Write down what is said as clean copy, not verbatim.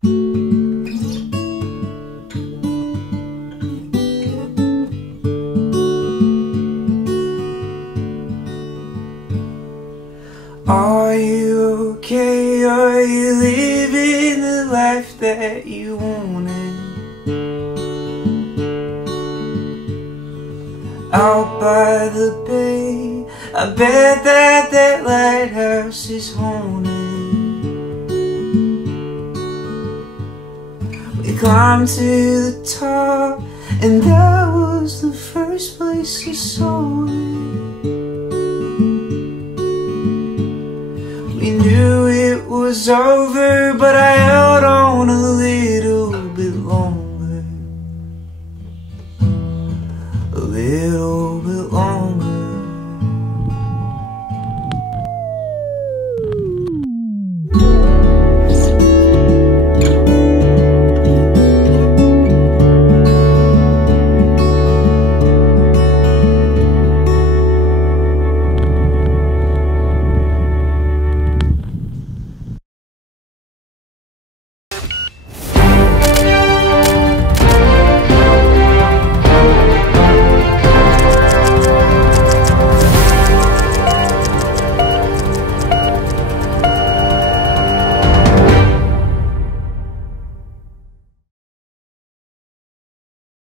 Are you okay? Are you living the life that you wanted? Out by the bay, I bet that lighthouse is haunted. We climbed to the top, and that was the first place I saw it. We knew it was over, but I held on